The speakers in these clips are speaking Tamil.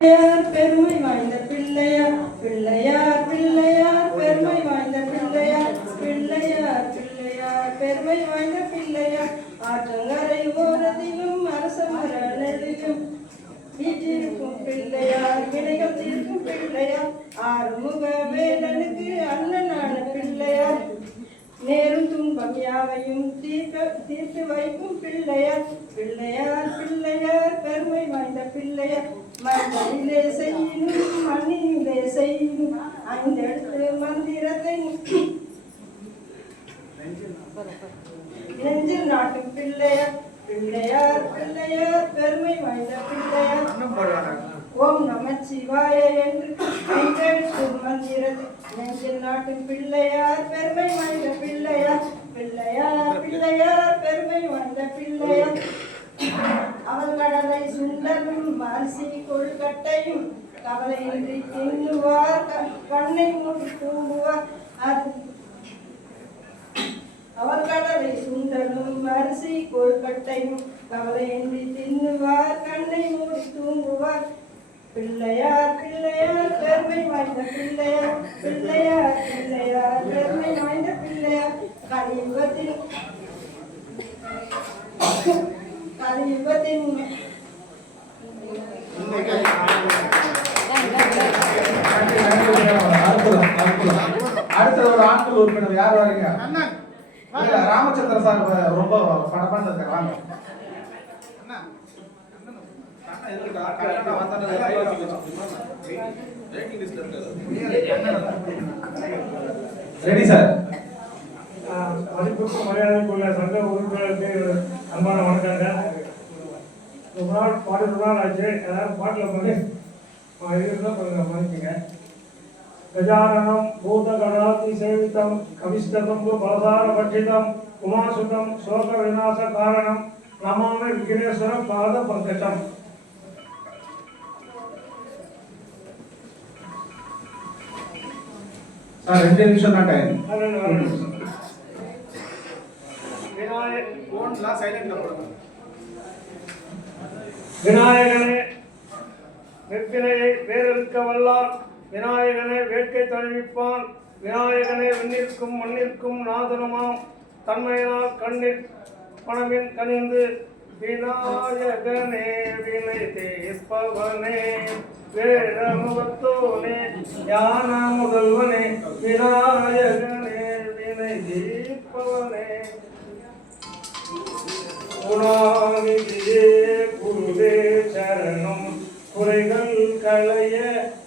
பிள்ளையார் பெருமை வாய்ந்த பிள்ளையார் பிள்ளையார் பிள்ளையார் பெருமை வாய்ந்த பிள்ளையார் பிள்ளையார் பிள்ளையார் பெருமை வாய்ந்த பிள்ளையார். ஆற்றங்கரை ஓரத்திலும் அரசமர நெடுகும் வீட்டிற்கும் பிள்ளையார் வினைகள் தீர்க்கும் பிள்ளையார். ஆறுமுக வேலனுக்கு அண்ணனான பிள்ளையார். நேரும் துன்பம் யாவையும் தீர்க்க தீர்த்து வைக்கும் பிள்ளையார். பிள்ளையார் பிள்ளையார் பெருமை வாய்ந்த பிள்ளையார். மண்ணிலே செய்யணும் மண்ணிலே செய்யணும் ஐந்தெழுத்து மந்திரத்தை நெஞ்சில் நாட்டு பிள்ளையார் பிள்ளையார் பிள்ளையார் பெருமை வாய்ந்த பிள்ளையார் ஓம் நமச்சிவாய என்று ஐந்தெழுத்து மந்திரத்தை நெஞ்சில் நாட்டு பிள்ளையார் பெருமை வாய்ந்த பிள்ளையார் பிள்ளையார் பிள்ளையார் பெருமை வாய்ந்த பிள்ளையார். அவன் கடலை சுண்டலும் அரிசி கொழுக்கட்டையும் கவலையின்றி தின்னுவார் கண்ணை மூடி தூங்குவார். அது அவன் கடலை சுண்டலும் அரிசி கொழுக்கட்டையும் கவலையின்றி தின்னுவார் கண்ணை மூடி தூங்குவார். பிள்ளையார் பிள்ளையார் பெருமை வாய்ந்த பிள்ளையார் பிள்ளையார் பிள்ளையார் பெருமை வாய்ந்த பிள்ளையார். கலியுகத்தில் கலியுகத்தின் அற்புதம், அற்புதம். ஒரு ஆண்கள் உறுப்பினர் யார் வரீங்க ராமச்சந்திர சார் ரொம்ப படப்பான்னு இருக்காரு வாங்க ரெடி சார் மதிப்புக்கு மரியாதைக்குள்ள சங்க உறுப்பினருக்கு அன்பான வணக்கங்க ரொம்ப நாள் பாட்டு ரொம்ப நாள் ஆச்சு எல்லாரும் பாட்டில் பண்ணி இருந்தால் கொஞ்சம் மன்னிக்குங்க கஜானனம் பூதகணாதி சேவிதம் கவிஷ்டதம்பு பலசார பட்சிதம் உமாசுதம் சோக விநாச காரணம் நமாமி விக்னேஸ்வர பாத பங்கஜம் சார் ரெண்டு நிமிஷம் தான் விநாயகனே வெப்பிலையை வேறெடுக்க வல்லார். விநாயகனே வேட்கை தழுவிப்பான். விநாயகனே விண்ணிற்கும் மண்ணிற்கும் நாதனமாம். தன்மையினால் கண்ணிற் பணமின் கனிந்து விநாயகனே வினை தீர்ப்பவனே. வேடமுகத்தோனே ஞான முதல்வனே. விநாயகனே வினை தீர்ப்பவனே. குணாநிதியே. இதுவே சரணம். குறைகள் களைய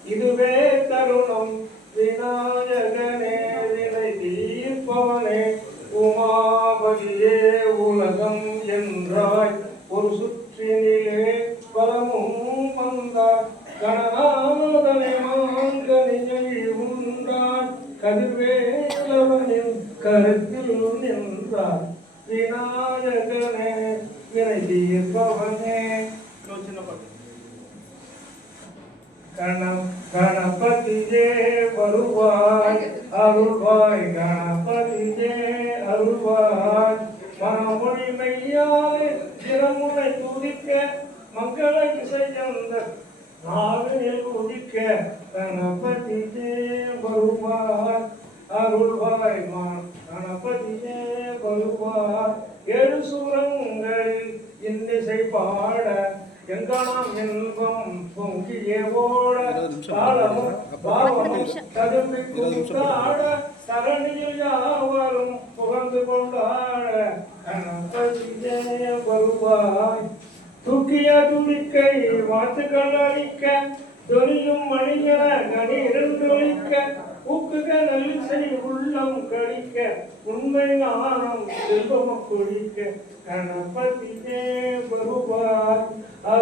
இதுவே தருணம். விநாயகனே வினை தீர்ப்பவனே. உமாபதியே உலகம் என்றாய். ஒரு சுற்றினிலே பலமும் வந்தாய் கணநாதனை மாங்கனியை உண்டாய் கதிர்வேலவனின் கருத்தில் நின்றார். விநாயக வினை தீர்ப்பவனே கணம் கணபதியே வருவாய் அருள்வாய். கணபதியே அருள்வாய். மாமொழி மெய்யாலே திறமுனை துதிக்க மங்கள இசையந்த நாவினில் உதிக்க கணபதி வருவாய் அருள்வாய். மான் கணபதியே வருவாய். ஏழு சூரங்களில் இன்னிசை பாட எங்கனம் இன்பம் பொங்கியே ஓட காலமும் பாவமும் ததும்பி கூத்தாட தரணியில் யாவரும் புகழ்ந்து கொண்டாட கணபதியே வருவாய். தூக்கிய துணிக்கை வாத்துக்கள் அழிக்க தொழிலும் ஊக்குக நல்லிசை உள்ளம் கழிக்க உண்மை ஞானம் செல்வம் கொழிக்க கணபதியே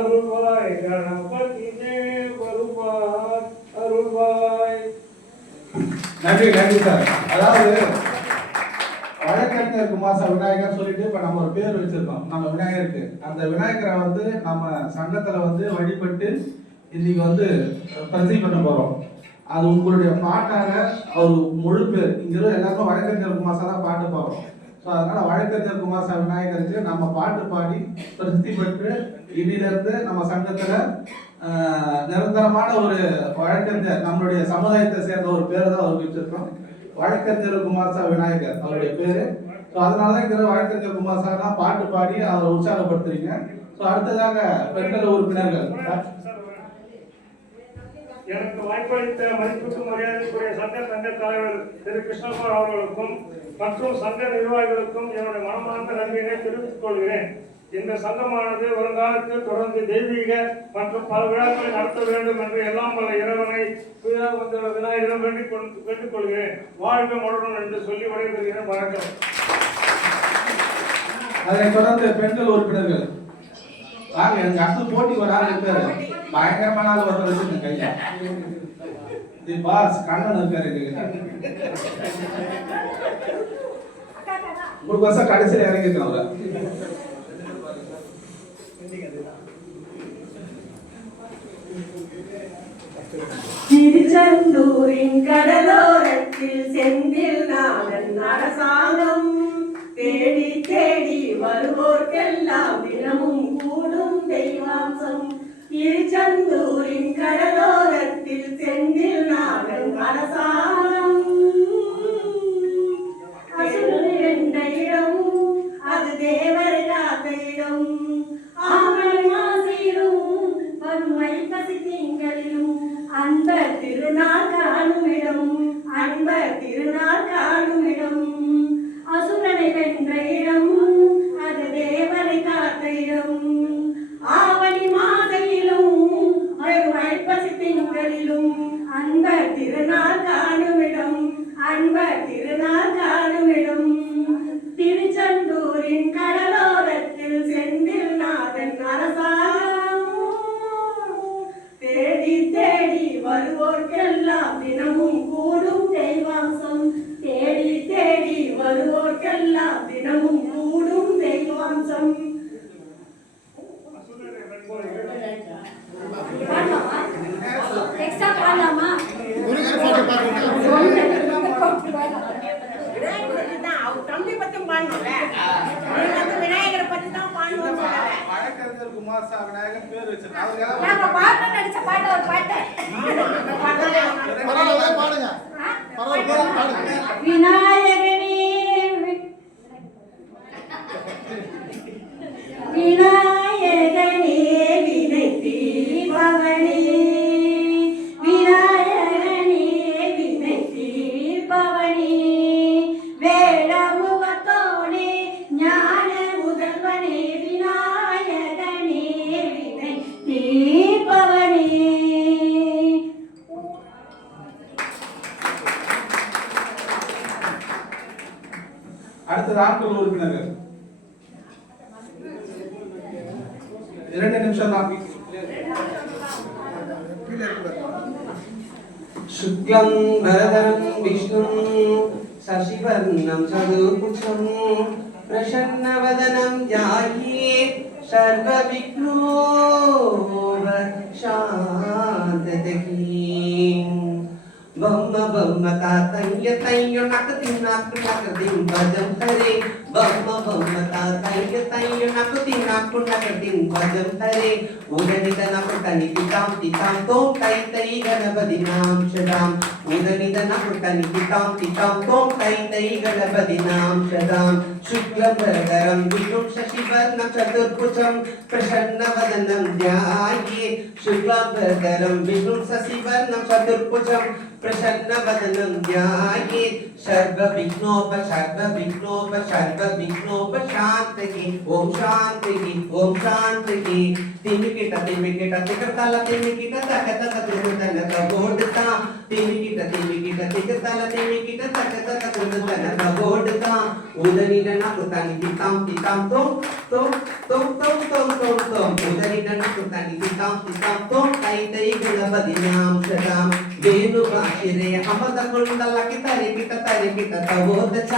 அருள்வாய் கணபதியே வருவாய் அருள்வாய். நன்றி நன்றி சார். அதாவது வழக்கறிஞர் குமாசா விநாயகர் சொல்லிட்டு இப்ப நம்ம ஒரு பேர் வச்சிருக்கோம். நம்ம விநாயகருக்கு. அந்த விநாயகரை வந்து நம்ம சங்கத்துல வந்து வழிபட்டு இன்னைக்கு வந்து பிரதி பண்ண போறோம். அது உங்களுடைய பாட்டாக அவர் முழு பேர். இங்க எல்லாருக்கும் வழக்கறிஞர் குமாசா தான் பாட்டு பாடுறோம். ஸோ அதனால வழக்கறிஞர் குமாசா விநாயகருக்கு நம்ம பாட்டு பாடி பிரசித்தி பெற்று இன்னிலிருந்து நம்ம சங்கத்தில் நிரந்தரமான ஒரு வழக்கறிஞர் நம்மளுடைய சமுதாயத்தை சேர்ந்த ஒரு பேரை தான் அவர் வச்சிருக்கோம். வழக்கறிஞர் குமார்சா விநாயகர் அவருடைய பேர். ஸோ அதனால தான் இங்க வழக்கறிஞர் தான் பாட்டு பாடி அவரை உற்சாகப்படுத்துறீங்க. ஸோ அடுத்ததாக பெண்கள் உறுப்பினர்கள். எனக்கு வாய்ப்பளித்த மதிப்புக்கு மரியாதைக்குரிய சங்க சங்க தலைவர் திரு கிருஷ்ணகுமார் அவர்களுக்கும் மற்றும் சங்க நிர்வாகிகளுக்கும் என்னுடைய மனமார்ந்த நன்றியினை தெரிவித்துக் கொள்கிறேன். இந்த சங்கமானது வருங்காலத்தில் தொடர்ந்து தெய்வீக மற்றும் பல விழாக்களை நடத்த வேண்டும் என்று எல்லாம் பல இறைவனை விழா விநாயகரிடம் வேண்டிக் கொண்டு கொள்கிறேன். வாழ்க மலரும் என்று சொல்லி விடைபெறுகிறேன். வணக்கம். அதனைத் தொடர்ந்து பெண்கள் உறுப்பினர்கள். வாங்க எனக்கு அடுத்து போட்டி ஒரு பேர் பயங்கரமான ஆள் ஒருத்தர் வச்சிருக்கேன் கையா இது பாஸ் கண்ணன் இருக்காரு எங்ககிட்ட உங்களுக்கு வருஷம் கடைசியில் இறங்கிருக்கேன் அவரை. திருச்செந்தூரின் கடலோரத்தில் செந்தில் நாடன் அரசாங்கம். தேடி தேடி வருவோர்க்கெல்லாம் தினமும் கூடும் தெய்வாம்சம். திருச்செந்தூரின் கடலோரத்தில் செந்தில் நாகன் அரசாங்கம் அசுரன் என்ற இடம் அது தேவர் காத்த இடம் பாடணும்னு சொல்லல வழக்கறிஞர் குமார்சா விநாயகர் பேர் வச்சிருக்காங்க பாட்டு நடிச்ச பாட்டு ஒரு பாட்டு பாடுங்க பரவாயில்ல ಎರಡು ನಿಮಿಷದ शुक्लं भरदरं विष्णुं शशिवर्णं सदुर्भुजं प्रसन्नवदनं ध्याये सर्वविघ्नोपशान्तदगी बम बम तातय्य तय्यो नकतिं नाकृतकतिं भजं हरे बम्म बम्म तातय्य तय्य नक तिनाक नक दिन भजं हरे उदनित नक तनि पितां पितां तों तै तै गणपति नाम शदाम् उदनित नक तनि पितां पितां तों तै तै गणपति नाम शदाम् शुक्लभरधरं विष्णुं शशिवर्णं चतुर्भुजं प्रसन्नवदनं ध्याये शुक्लाभरधरं विष्णुं शशिवर्णं चतुर्भुजं प्रसन्नवदनं ध्याये सर्वविघ्नोपसर्वविघ्नोपसर्वविघ्नोपशान्तये ॐ शान्तये ॐ शान्तये तिमिकिट तिमिकिट तिकतल तिमिकिट तकतक तिरुतन कबोडता तिमिकिट तिमिकिट तिकतल तिमिकिट तकतक तिरुतन कबोडता उदनिडन कृतनि तितां तितां तों तों तों तों तों तों तों। उदनिडन कृतनि तितां तितां तों। तै तै गुणपदिनां सदाम्। వేణు భాషిరే అమృత కుండలకి తరిపిత తరిపిత తవోదచ.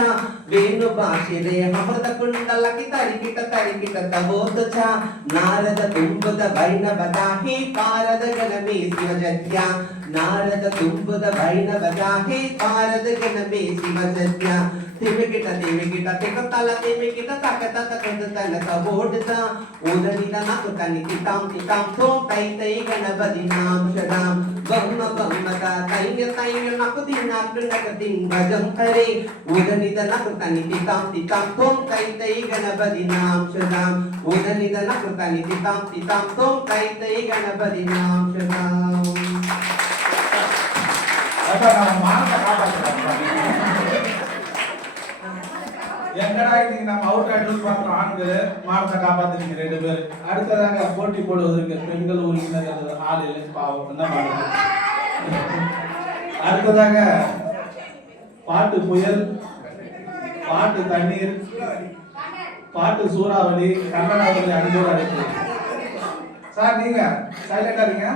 వేణు భాషిరే అమృత కుండలకి తరిపిత తరిపిత తవోదచ. నారద కుంభద వైణవ దాహి పారద గణమే శివజత్య ನಾರದ ತುಂಬದ ಬೈನವ ಜಾಹೇ ತಾರದ ಗಣಪೇ ಶಿವ ಸತ್ಯ ತಿಮಿಗಿಟ ತಿಮಿಗಿಟ ತಿಕತಲ ತಿಮಿಗಿಟ ತಕತ ತಕತ ತನ ಕಬೋಡತ ಓದನಿದ ನಕು ತನಿ ತಿತಾಂ ತಿತಾಂ ಥೋಂ ತೈ ತೈ ಗಣಪತಿ ನಾಮ ಶದಾಂ ಬಹ್ಮ ಬಹ್ಮತ ತೈಯ ತೈಯ ನಕು ದಿನಾಕ್ ನಕ ದಿಂ ಭಜಂ ಕರೆ ಓದನಿದ ನಕು ತನಿ ತಿತಾಂ ತಿತಾಂ ಥೋಂ ತೈ ತೈ ಗಣಪತಿ ನಾಮ ಶದಾಂ ಓದನಿದ ನಕು ತನಿ ತಿತಾಂ ತಿತಾಂ ಥೋಂ ತೈ ತೈ ಗಣಪತಿ ನಾಮ ಶದಾಂ அதான் நம்ம மானத்தை காப்பாற்றுறோம் எங்கடா இன்னைக்கு நம்ம அவுட் அட்ரஸ் பண்றோம் ஆண்கள் மானத்தை காப்பாத்துறீங்க ரெண்டு பேர். அடுத்ததாக போட்டி போடுவதற்கு பெண்கள் உறுப்பினர்கள் ஆளில் பாவம். என்ன பண்ணுறது அடுத்ததாக பாட்டு புயல் பாட்டு தண்ணீர் பாட்டு சூறாவளி கண்ணன் அவர்களை அடைப்பு சார் நீங்க சைலண்டா இருங்க